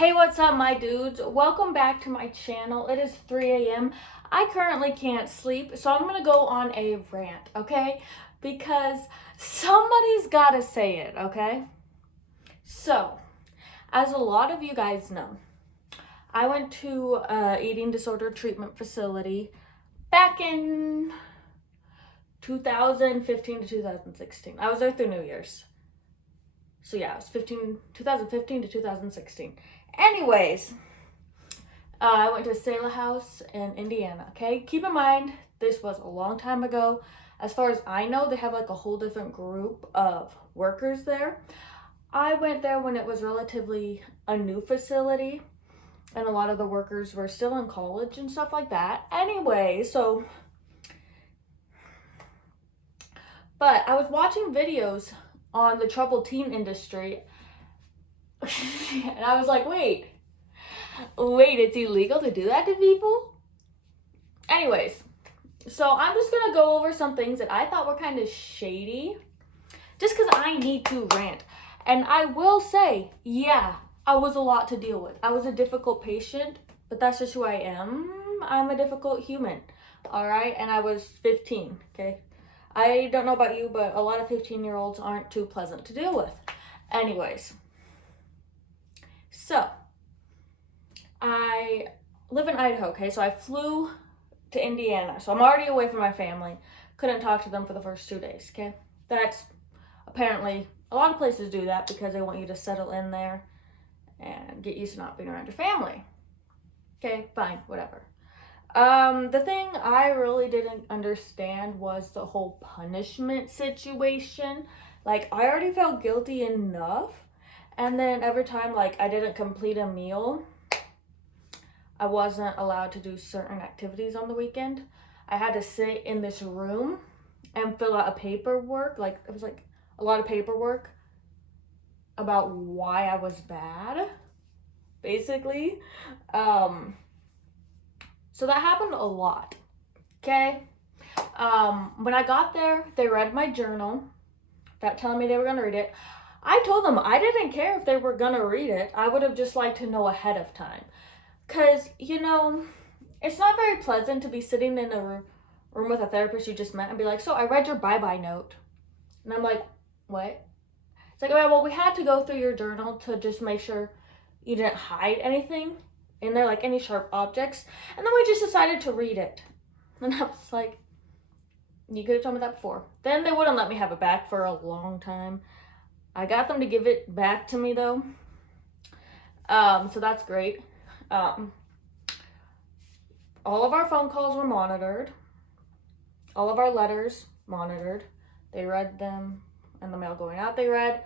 Hey, what's up, my dudes? Welcome back to my channel. It is 3 a.m. I currently can't sleep, so I'm gonna go on a rant, okay? Because somebody's gotta say it, okay? So, as a lot of you guys know, I went to an eating disorder treatment facility back in 2015 to 2016. I was there through New Year's. So yeah, it was 2015 to 2016. Anyways, I went to Selah house in Indiana, okay? Keep in mind, this was a long time ago. As far as I know, they have like a whole different group of workers there. I went there when it was relatively a new facility, and a lot of the workers were still in college and stuff like that. Anyway, but I was watching videos on the troubled teen industry, and I was like, wait, it's illegal to do that to people? Anyways, so I'm just gonna go over some things that I thought were kind of shady, just because I need to rant. And I will say, yeah, I was a lot to deal with. I was a difficult patient, but that's just who I am. I'm a difficult human, all right? And I was 15, okay? I don't know about you, but a lot of 15-year-olds aren't too pleasant to deal with. Anyways, so I live in Idaho, okay? So I flew to Indiana. So I'm already away from my family. Couldn't talk to them for the first 2 days, okay? That's apparently, a lot of places do that because they want you to settle in there and get used to not being around your family. Okay, fine, whatever. The thing I really didn't understand was the whole punishment situation. Like, I already felt guilty enough, and then every time, like, I didn't complete a meal, I wasn't allowed to do certain activities on the weekend. I had to sit in this room and fill out a paperwork. Like, it was like a lot of paperwork about why I was bad, basically. So that happened a lot, okay? When I got there, they read my journal, without telling me they were gonna read it. I told them I didn't care if they were gonna read it. I would have just liked to know ahead of time. Because, it's not very pleasant to be sitting in a room with a therapist you just met and be like, so I read your bye-bye note. And I'm like, what? It's like, well, we had to go through your journal to just make sure you didn't hide anything in there, like any sharp objects. And then we just decided to read it. And I was like, you could have told me that before. Then they wouldn't let me have it back for a long time. I got them to give it back to me, though. So that's great. All of our phone calls were monitored. All of our letters monitored. They read them, and the mail going out they read.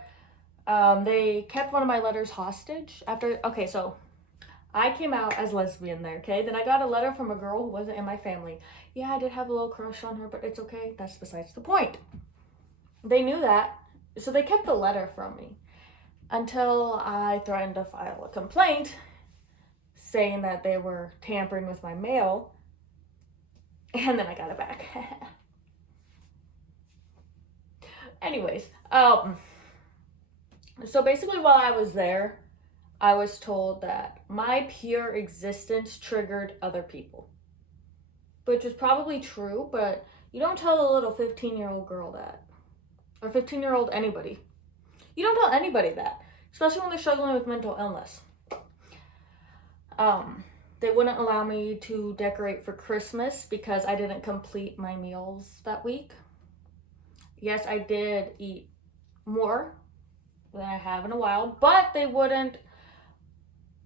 They kept one of my letters hostage okay, so I came out as lesbian there, okay? Then I got a letter from a girl who wasn't in my family. Yeah, I did have a little crush on her, but it's okay. That's besides the point. They knew that, so they kept the letter from me until I threatened to file a complaint saying that they were tampering with my mail, and then I got it back. Anyways, so basically while I was there, I was told that my pure existence triggered other people, which is probably true, but you don't tell a little 15-year-old girl that, or 15-year-old anybody. You don't tell anybody that, especially when they're struggling with mental illness. They wouldn't allow me to decorate for Christmas because I didn't complete my meals that week. Yes, I did eat more than I have in a while, but they wouldn't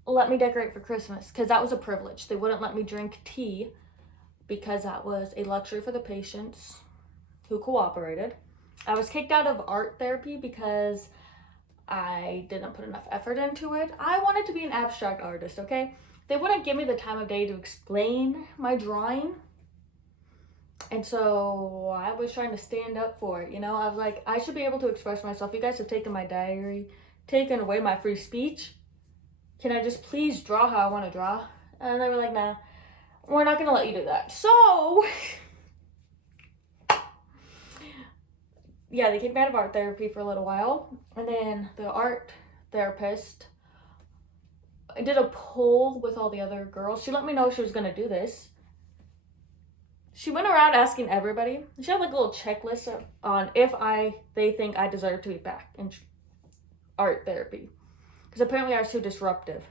let me decorate for Christmas because that was a privilege. They wouldn't let me drink tea because that was a luxury for the patients who cooperated. I was kicked out of art therapy because I didn't put enough effort into it. I wanted to be an abstract artist, okay? They wouldn't give me the time of day to explain my drawing. And so I was trying to stand up for it, I was like, I should be able to express myself. You guys have taken my diary, taken away my free speech. Can I just please draw how I want to draw? And they were like, nah, we're not going to let you do that. So, yeah, they kicked me out of art therapy for a little while. And then the art therapist I did a poll with all the other girls. She let me know she was going to do this. She went around asking everybody. She had like a little checklist on if they think I deserve to be back in art therapy. Because apparently I was too disruptive.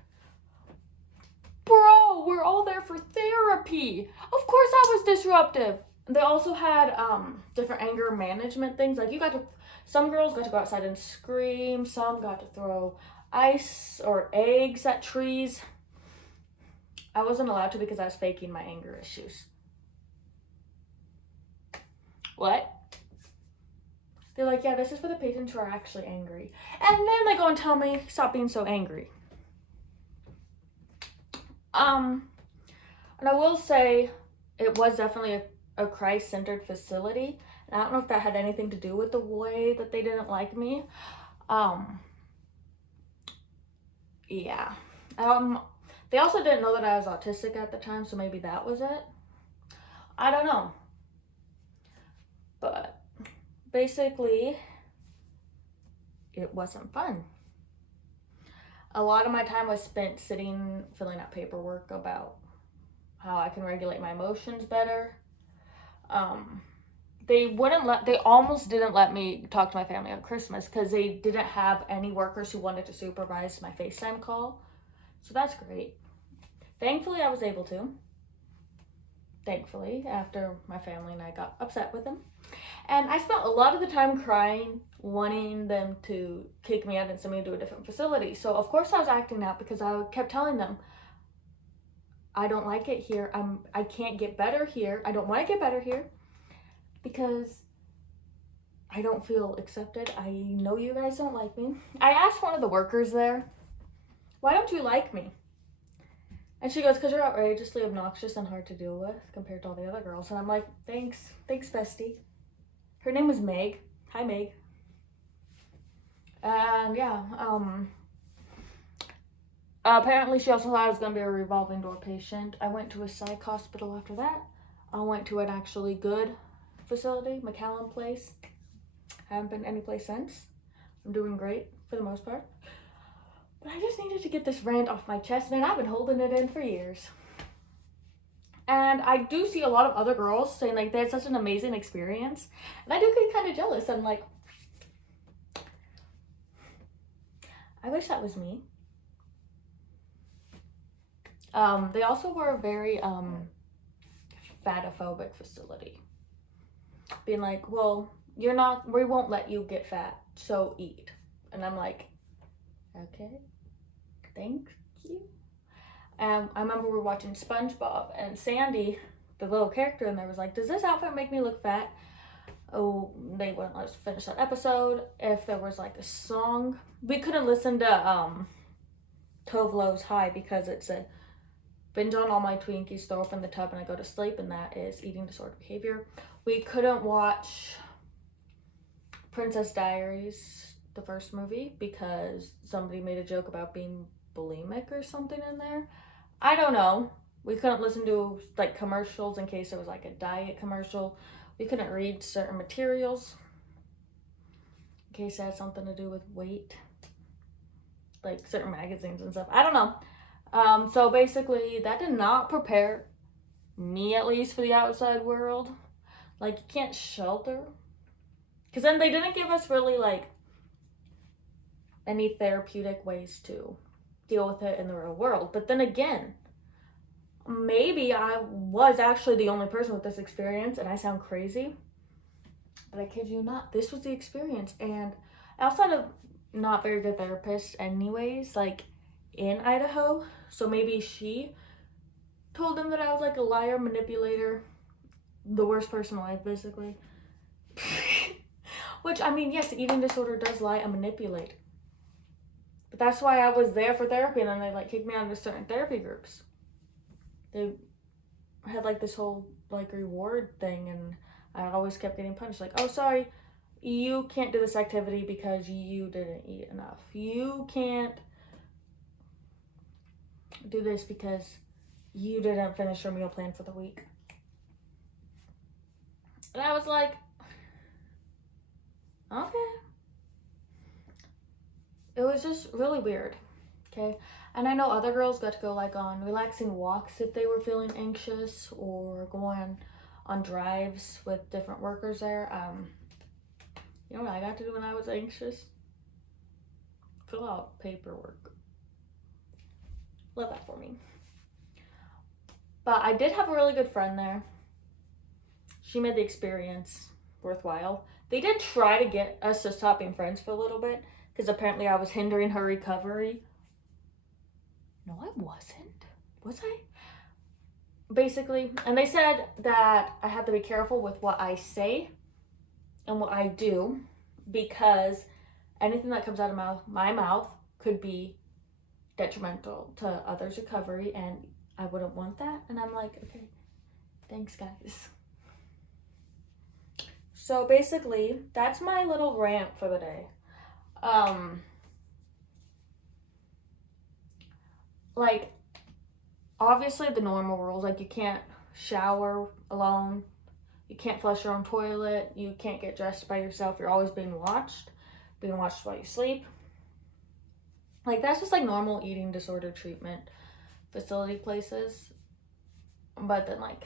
Bro, we're all there for therapy. Of course I was disruptive. They also had different anger management things. Like some girls got to go outside and scream. Some got to throw ice or eggs at trees. I wasn't allowed to because I was faking my anger issues. What? They're like, yeah, this is for the patients who are actually angry. And then they go and tell me, stop being so angry. And I will say it was definitely a Christ-centered facility. And I don't know if that had anything to do with the way that they didn't like me. Yeah. They also didn't know that I was autistic at the time, so maybe that was it. I don't know. But basically, it wasn't fun. A lot of my time was spent sitting, filling out paperwork about how I can regulate my emotions better. They almost didn't let me talk to my family on Christmas because they didn't have any workers who wanted to supervise my FaceTime call. So that's great. Thankfully, I was able to. Thankfully, after my family and I got upset with them. And I spent a lot of the time crying, wanting them to kick me out and send me to a different facility. So of course I was acting out because I kept telling them, I don't like it here. I can't get better here. I don't want to get better here because I don't feel accepted. I know you guys don't like me. I asked one of the workers there, why don't you like me? And she goes, because you're outrageously obnoxious and hard to deal with compared to all the other girls. And I'm like, thanks, bestie. Her name was Meg. Hi, Meg. And yeah, apparently she also thought I was going to be a revolving door patient. I went to a psych hospital after that. I went to an actually good facility, McAllen Place. Haven't been any place since. I'm doing great for the most part. But I just needed to get this rant off my chest, and I've been holding it in for years. And I do see a lot of other girls saying like they had such an amazing experience. And I do get kind of jealous. I'm like, I wish that was me. They also were a very fatophobic facility. Being like, well, we won't let you get fat, so eat. And I'm like, okay, thank you. I remember we were watching SpongeBob, and Sandy, the little character in there, was like, does this outfit make me look fat? Oh, they wouldn't let us finish that episode. If there was like a song, we couldn't listen to Tove Lo's High because it said, binge on all my Twinkies, throw up in the tub, and I go to sleep, and that is eating disorder behavior. We couldn't watch Princess Diaries, the first movie, because somebody made a joke about being bulimic or something in there. I don't know. We couldn't listen to like commercials in case there was like a diet commercial. We couldn't read certain materials in case it had something to do with weight, like certain magazines and stuff. I don't know. So basically that did not prepare me, at least, for the outside world. Like, you can't shelter, because then they didn't give us really like any therapeutic ways to deal with it in the real world. But then again, maybe I was actually the only person with this experience, and I sound crazy, but I kid you not, this was the experience. And outside of not very good therapists anyways, like in Idaho, so maybe she told them that I was like a liar, manipulator, the worst person alive, basically. Which, I mean, yes, eating disorder does lie and manipulate. But that's why I was there for therapy, and then they like kicked me out of certain therapy groups. They had like this whole like reward thing, and I always kept getting punished. Like, oh, sorry, you can't do this activity because you didn't eat enough. You can't do this because you didn't finish your meal plan for the week. And I was like, okay. It was just really weird. Okay, and I know other girls got to go like on relaxing walks if they were feeling anxious, or going on drives with different workers there. You know what I got to do when I was anxious? Fill out paperwork. Love that for me. But I did have a really good friend there. She made the experience worthwhile. They did try to get us to stop being friends for a little bit, because apparently I was hindering her recovery. No, I wasn't. Was I? Basically, and they said that I had to be careful with what I say and what I do, because anything that comes out of my mouth could be detrimental to others' recovery, and I wouldn't want that. And I'm like, okay, thanks, guys. So basically, that's my little rant for the day. Like, obviously the normal rules, like you can't shower alone, you can't flush your own toilet, you can't get dressed by yourself, you're always being watched while you sleep. Like, that's just like normal eating disorder treatment facility places. But then, like,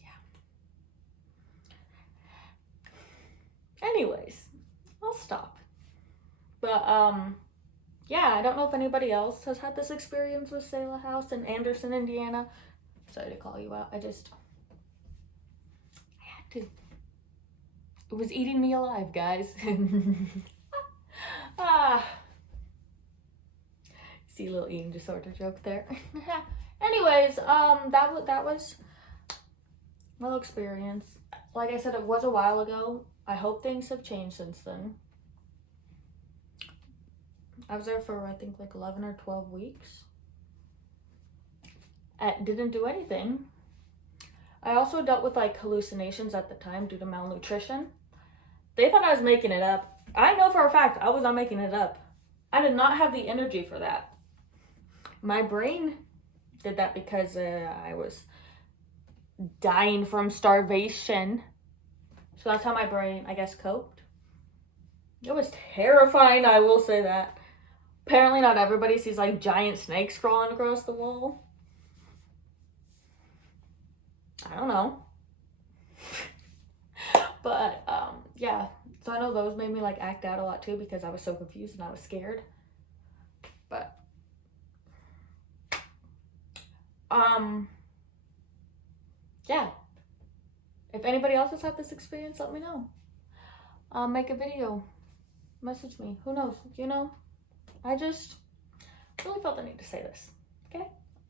yeah. Anyways, I'll stop. But, yeah, I don't know if anybody else has had this experience with Selah House in Anderson, Indiana. Sorry to call you out. I had to. It was eating me alive, guys. See, a little eating disorder joke there. Anyways, that was my little experience. Like I said, it was a while ago. I hope things have changed since then. I was there for, I think, like 11 or 12 weeks. I didn't do anything. I also dealt with like hallucinations at the time due to malnutrition. They thought I was making it up. I know for a fact I was not making it up. I did not have the energy for that. My brain did that because I was dying from starvation. So that's how my brain, I guess, coped. It was terrifying, I will say that. Apparently not everybody sees like giant snakes crawling across the wall. I don't know. But yeah, so I know those made me like act out a lot too, because I was so confused and I was scared. But yeah, if anybody else has had this experience, let me know. Make a video, message me, who knows, you know. I just really felt the need to say this. Okay,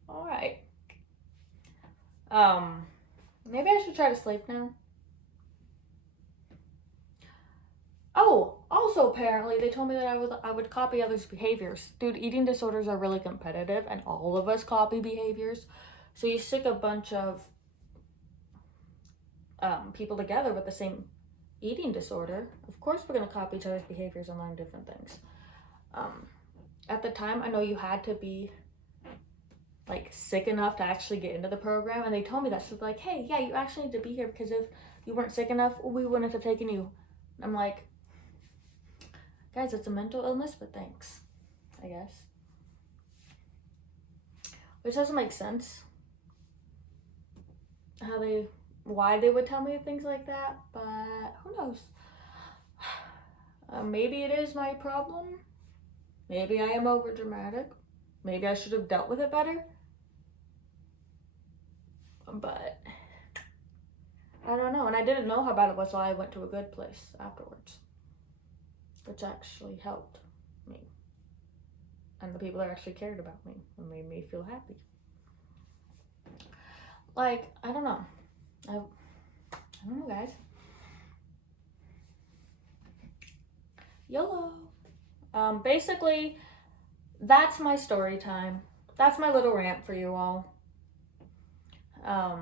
all right. Maybe I should try to sleep now. Oh, also apparently they told me that I would copy others' behaviors. Dude, eating disorders are really competitive, and all of us copy behaviors. So you stick a bunch of people together with the same eating disorder, of course we're gonna copy each other's behaviors and learn different things. At the time, I know you had to be like sick enough to actually get into the program, and they told me that. So like, hey, yeah, you actually need to be here, because if you weren't sick enough, we wouldn't have taken you. I'm like, guys, it's a mental illness, but thanks, I guess. Which doesn't make sense. Why they would tell me things like that, but who knows? Maybe it is my problem. Maybe I am over dramatic. Maybe I should have dealt with it better. But I don't know. And I didn't know how bad it was, so I went to a good place afterwards, which actually helped me. And the people that actually cared about me and made me feel happy. Like, I don't know. I don't know, guys. YOLO. Basically, that's my story time. That's my little rant for you all. I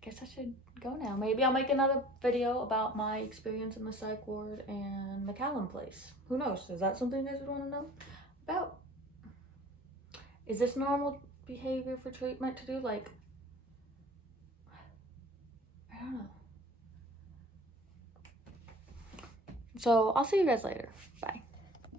guess I should go now. Maybe I'll make another video about my experience in the psych ward and McAllen place. Who knows? Is that something you guys would want to know about? Is this normal behavior for treatment to do? Like, I don't know. So I'll see you guys later.